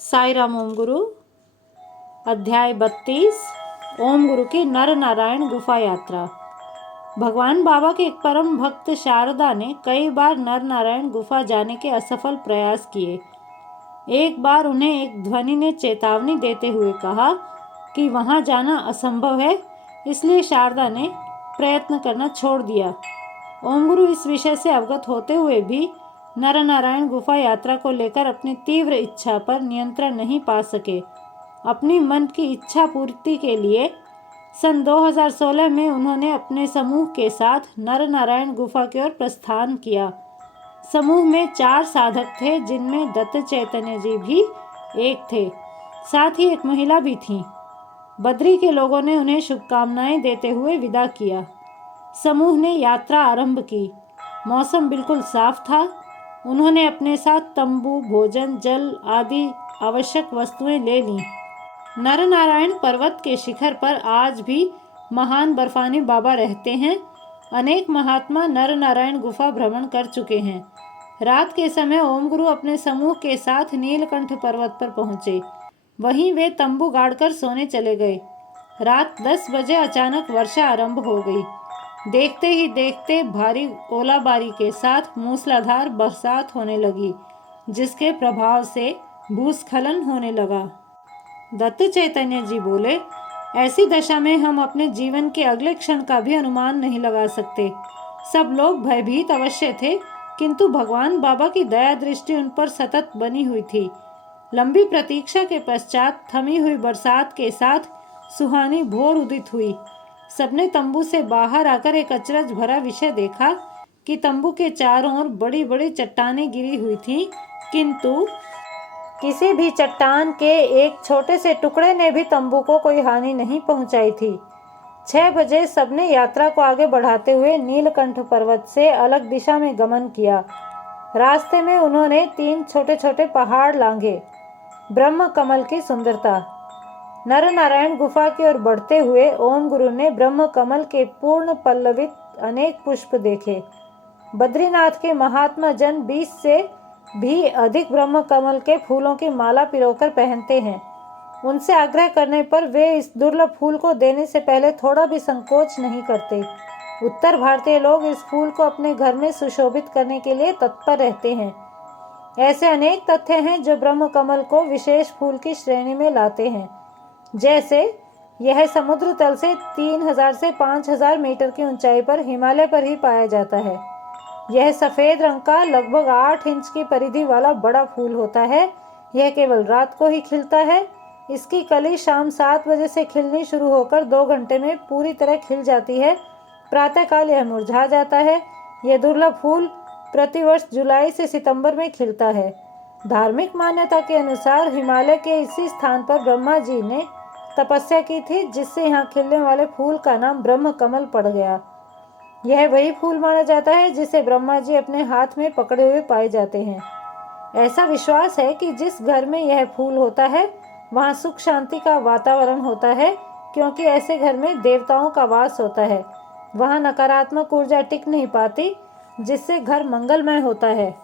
साई राम ओम गुरु। अध्याय 32। ओम गुरु की नर नारायण गुफा यात्रा। भगवान बाबा के एक परम भक्त शारदा ने कई बार नर नारायण गुफा जाने के असफल प्रयास किए। एक बार उन्हें एक ध्वनि ने चेतावनी देते हुए कहा कि वहां जाना असंभव है, इसलिए शारदा ने प्रयत्न करना छोड़ दिया। ओम गुरु इस विषय से अवगत होते हुए भी नर नारायण गुफा यात्रा को लेकर अपनी तीव्र इच्छा पर नियंत्रण नहीं पा सके। अपनी मन की इच्छा पूर्ति के लिए सन 2016 में उन्होंने अपने समूह के साथ नर नारायण गुफा की ओर प्रस्थान किया। समूह में 4 साधक थे, जिनमें दत्त चैतन्य जी भी एक थे। साथ ही एक महिला भी थी। बद्री के लोगों ने उन्हें शुभकामनाएं देते हुए विदा किया। समूह ने यात्रा आरंभ की। मौसम बिल्कुल साफ था। उन्होंने अपने साथ तंबू, भोजन, जल आदि आवश्यक वस्तुएं ले लीं। नर नारायण पर्वत के शिखर पर आज भी महान बर्फानी बाबा रहते हैं। अनेक महात्मा नर नारायण गुफा भ्रमण कर चुके हैं। रात के समय ओम गुरु अपने समूह के साथ नीलकंठ पर्वत पर पहुंचे। वहीं वे तंबू गाड़कर सोने चले गए। रात 10 बजे अचानक वर्षा आरंभ हो गई। देखते ही देखते भारी ओलाबारी के साथ मूसलाधार बरसात होने लगी, जिसके प्रभाव से भूस्खलन होने लगा। दत्त चैतन्य जी बोले, ऐसी दशा में हम अपने जीवन के अगले क्षण का भी अनुमान नहीं लगा सकते। सब लोग भयभीत अवश्य थे, किंतु भगवान बाबा की दया दृष्टि उन पर सतत बनी हुई थी। लंबी प्रतीक्षा के पश्चात थमी हुई बरसात के साथ सुहानी भोर उदित हुई। सबने तंबू से बाहर आकर एक अचरज भरा विषय देखा कि तंबू के चारों ओर बड़ी बड़ी चट्टानें गिरी हुई थीं, किंतु किसी भी चट्टान के एक छोटे से टुकड़े ने भी तंबू को कोई हानि नहीं पहुंचाई थी। 6 बजे सबने यात्रा को आगे बढ़ाते हुए नीलकंठ पर्वत से अलग दिशा में गमन किया। रास्ते में उन्होंने 3 छोटे छोटे पहाड़ लांघे। ब्रह्म कमल की सुंदरता। नर नारायण गुफा की ओर बढ़ते हुए ओम गुरु ने ब्रह्म कमल के पूर्ण पल्लवित अनेक पुष्प देखे। बद्रीनाथ के महात्मा जन 20 से भी अधिक ब्रह्म कमल के फूलों की माला पिरोकर पहनते हैं। उनसे आग्रह करने पर वे इस दुर्लभ फूल को देने से पहले थोड़ा भी संकोच नहीं करते। उत्तर भारतीय लोग इस फूल को अपने घर में सुशोभित करने के लिए तत्पर रहते हैं। ऐसे अनेक तथ्य हैं जो ब्रह्म कमल को विशेष फूल की श्रेणी में लाते हैं। जैसे यह समुद्र तल से 3000 से 5000 मीटर की ऊंचाई पर हिमालय पर ही पाया जाता है। यह सफ़ेद रंग का लगभग 8 इंच की परिधि वाला बड़ा फूल होता है। यह केवल रात को ही खिलता है। इसकी कली शाम 7 बजे से खिलनी शुरू होकर 2 घंटे में पूरी तरह खिल जाती है। प्रातःकाल यह मुरझा जाता है। यह दुर्लभ फूल प्रतिवर्ष जुलाई से सितंबर में खिलता है। धार्मिक मान्यता के अनुसार हिमालय के इसी स्थान पर ब्रह्मा जी ने तपस्या की थी, जिससे यहाँ खिलने वाले फूल का नाम ब्रह्म कमल पड़ गया। यह वही फूल माना जाता है जिसे ब्रह्मा जी अपने हाथ में पकड़े हुए पाए जाते हैं। ऐसा विश्वास है कि जिस घर में यह फूल होता है वहाँ सुख शांति का वातावरण होता है, क्योंकि ऐसे घर में देवताओं का वास होता है। वहाँ नकारात्मक ऊर्जा टिक नहीं पाती, जिससे घर मंगलमय होता है।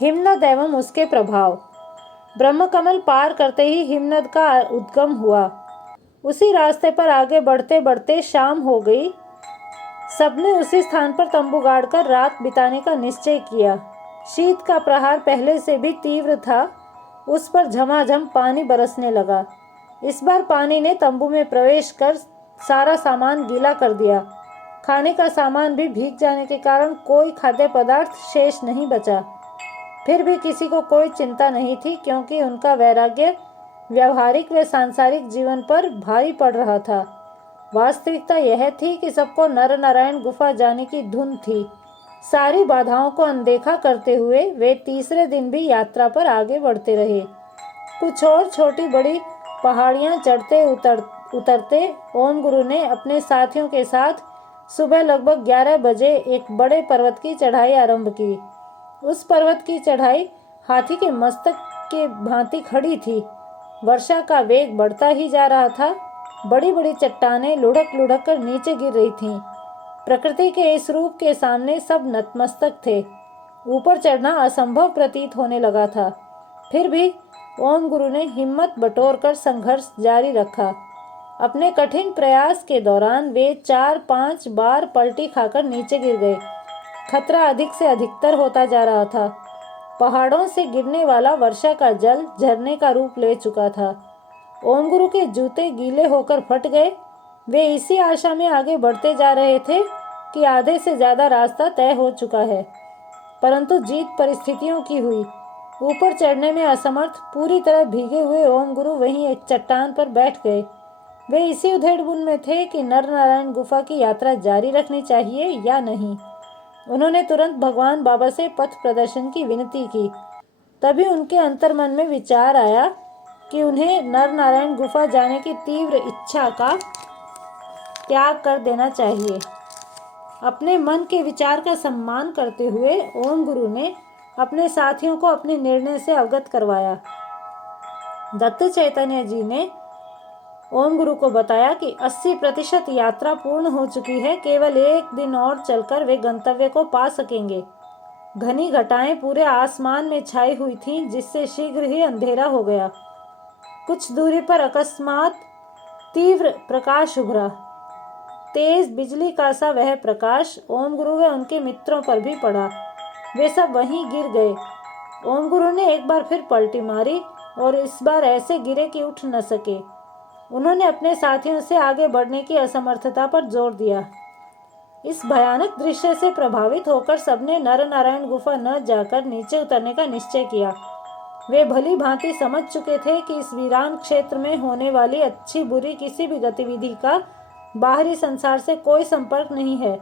हिमनद एवं उसके प्रभाव। ब्रह्म कमल पार करते ही हिमनद का उद्गम हुआ। उसी रास्ते पर आगे बढ़ते बढ़ते शाम हो गई। सबने उसी स्थान पर तंबू गाड़कर रात बिताने का निश्चय किया। शीत का प्रहार पहले से भी तीव्र था। उस पर झमाझम पानी बरसने लगा। इस बार पानी ने तंबू में प्रवेश कर सारा सामान गीला कर दिया। खाने का सामान भी भीग जाने के कारण कोई खाद्य पदार्थ शेष नहीं बचा। फिर भी किसी को कोई चिंता नहीं थी, क्योंकि उनका वैराग्य व्यावहारिक व सांसारिक जीवन पर भारी पड़ रहा था। वास्तविकता यह थी कि सबको नर नारायण गुफा जाने की धुन थी। सारी बाधाओं को अनदेखा करते हुए वे तीसरे दिन भी यात्रा पर आगे बढ़ते रहे। कुछ और छोटी बड़ी पहाड़ियां चढ़ते उतरते ओम गुरु ने अपने साथियों के साथ सुबह लगभग 11 बजे एक बड़े पर्वत की चढ़ाई आरंभ की। उस पर्वत की चढ़ाई हाथी के मस्तक के भांति खड़ी थी। वर्षा का वेग बढ़ता ही जा रहा था। बड़ी बड़ी चट्टानें लुढ़क लुढ़क कर नीचे गिर रही थीं। प्रकृति के इस रूप के सामने सब नतमस्तक थे। ऊपर चढ़ना असंभव प्रतीत होने लगा था। फिर भी ओम गुरु ने हिम्मत बटोरकर संघर्ष जारी रखा। अपने कठिन प्रयास के दौरान वे 4-5 बार पलटी खाकर नीचे गिर गए। खतरा अधिक से अधिकतर होता जा रहा था। पहाड़ों से गिरने वाला वर्षा का जल झरने का रूप ले चुका था। ओम गुरु के जूते गीले होकर फट गए। वे इसी आशा में आगे बढ़ते जा रहे थे कि आधे से ज़्यादा रास्ता तय हो चुका है, परंतु जीत परिस्थितियों की हुई। ऊपर चढ़ने में असमर्थ पूरी तरह भीगे हुए ओम गुरु वहीं एक चट्टान पर बैठ गए। वे इसी उधेड़-बुन में थे कि नर नारायण गुफा की यात्रा जारी रखनी चाहिए या नहीं। उन्होंने तुरंत भगवान बाबा से पथ प्रदर्शन की विनती की। तभी उनके अंतर्मन में विचार आया कि उन्हें नर नारायण गुफा जाने की तीव्र इच्छा का त्याग कर देना चाहिए। अपने मन के विचार का सम्मान करते हुए ओम गुरु ने अपने साथियों को अपने निर्णय से अवगत करवाया। दत्त चैतन्य जी ने ओम गुरु को बताया कि 80% यात्रा पूर्ण हो चुकी है, केवल 1 दिन और चलकर वे गंतव्य को पा सकेंगे। घनी घटाएं पूरे आसमान में छाई हुई थीं, जिससे शीघ्र ही अंधेरा हो गया। कुछ दूरी पर अकस्मात तीव्र प्रकाश उभरा। तेज बिजली का सा वह प्रकाश ओम गुरु व उनके मित्रों पर भी पड़ा। वे सब वहीं गिर गए। ओम गुरु ने एक बार फिर पलटी मारी और इस बार ऐसे गिरे कि उठ न सके। उन्होंने अपने साथियों से आगे बढ़ने की असमर्थता पर जोर दिया। इस भयानक दृश्य से प्रभावित होकर सबने नर नारायण गुफा न जाकर नीचे उतरने का निश्चय किया। वे भली भांति समझ चुके थे कि इस वीरान क्षेत्र में होने वाली अच्छी बुरी किसी भी गतिविधि का बाहरी संसार से कोई संपर्क नहीं है।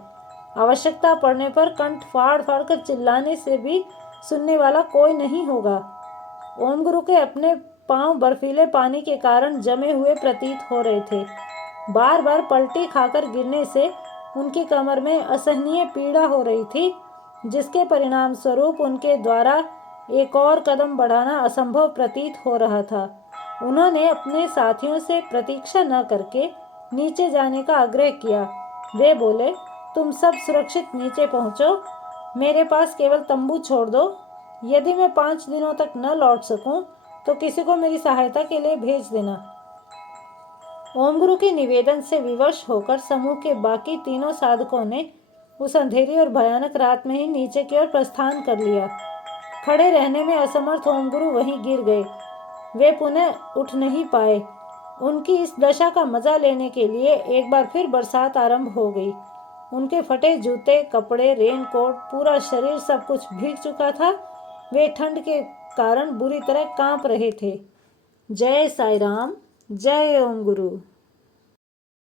आवश्यकता पड़ने पर कंठ फाड़ फाड़ कर चिल्लाने से भी सुनने वाला कोई नहीं होगा। ओम गुरु के अपने पांव बर्फीले पानी के कारण जमे हुए प्रतीत हो रहे थे। बार बार पलटी खाकर गिरने से उनकी कमर में असहनीय पीड़ा हो रही थी, जिसके परिणाम स्वरूप उनके द्वारा एक और कदम बढ़ाना असंभव प्रतीत हो रहा था। उन्होंने अपने साथियों से प्रतीक्षा न करके नीचे जाने का आग्रह किया। वे बोले, तुम सब सुरक्षित नीचे पहुंचो, मेरे पास केवल तंबू छोड़ दो। यदि मैं 5 दिनों तक न लौट सकूं, तो किसी को मेरी सहायता के लिए भेज देना। ओम गुरु के निवेदन से विवश होकर समूह के बाकी तीनों साधकों ने उस अंधेरी और भयानक रात में ही नीचे की ओर प्रस्थान कर लिया। खड़े रहने में असमर्थ ओम गुरु वहीं गिर गए। वे पुनः उठ नहीं पाए। उनकी इस दशा का मजा लेने के लिए एक बार फिर बरसात आरंभ हो गई। उनके फटे जूते, कपड़े, रेनकोट, पूरा शरीर सब कुछ भीग चुका था। वे ठंड के कारण बुरी तरह कांप रहे थे। जय साईं राम, जय ओम गुरु।